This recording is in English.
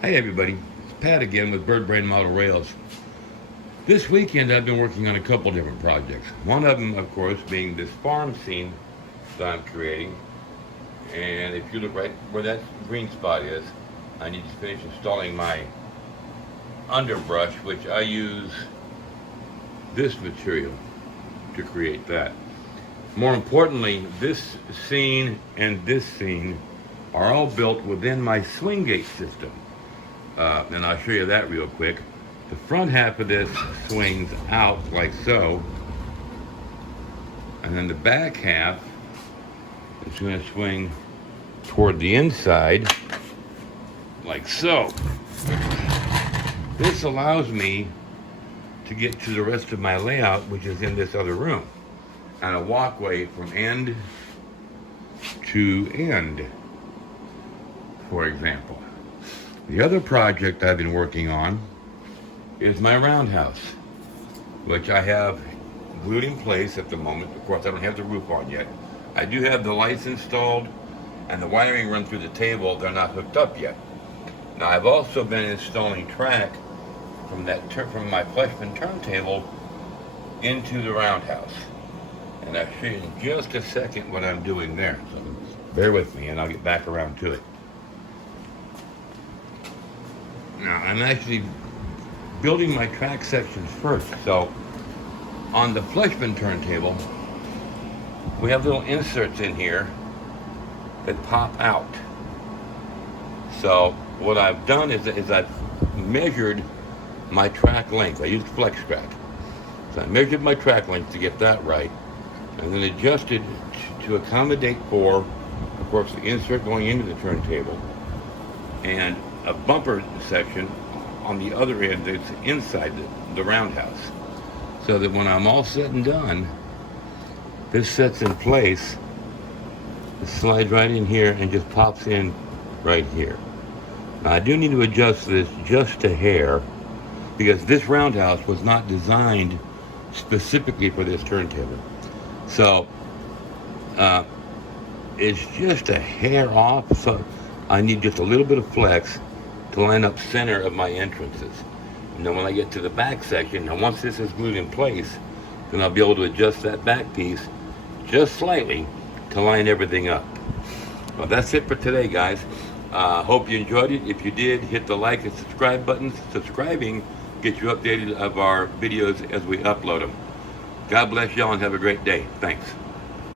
Hey everybody, it's Pat again with Bird Brain Model Rails. This weekend I've been working on a couple different projects. One of them, of course, being this farm scene that I'm creating. And if you look right where that green spot is, I need to finish installing my underbrush, which I use this material to create that. More importantly, this scene and this scene are all built within my swing gate system. And I'll show you that real quick. The front half of this swings out like so, and then the back half is going to swing toward the inside like so. This allows me to get to the rest of my layout, which is in this other room, and a walkway from end to end, for example. The other project I've been working on is my roundhouse, which I have glued in place at the moment. Of course, I don't have the roof on yet. I do have the lights installed and the wiring run through the table. They're not hooked up yet. Now, I've also been installing track from from my Fleshman turntable into the roundhouse. And I'll show you in just a second what I'm doing there. So bear with me and I'll get back around to it. Now, I'm actually building my track sections first. So, on the Fleshman turntable, we have little inserts in here that pop out. So, what I've done is I've measured my track length. I used Flex Track. So I measured my track length to get that right, and then adjusted to accommodate for, of course, the insert going into the turntable, and a bumper section on the other end that's inside the roundhouse. So that when I'm all said and done, this sets in place, it slides right in here and just pops in right here. Now I do need to adjust this just a hair, because this roundhouse was not designed specifically for this turntable. So it's just a hair off, so I need just a little bit of flex to line up center of my entrances. And then when I get to the back section, now once this is glued in place, then I'll be able to adjust that back piece just slightly to line everything up. Well, that's it for today, guys. Hope you enjoyed it. If you did, hit the like and subscribe buttons. Subscribing gets you updated of our videos as we upload them. God bless y'all and have a great day. Thanks.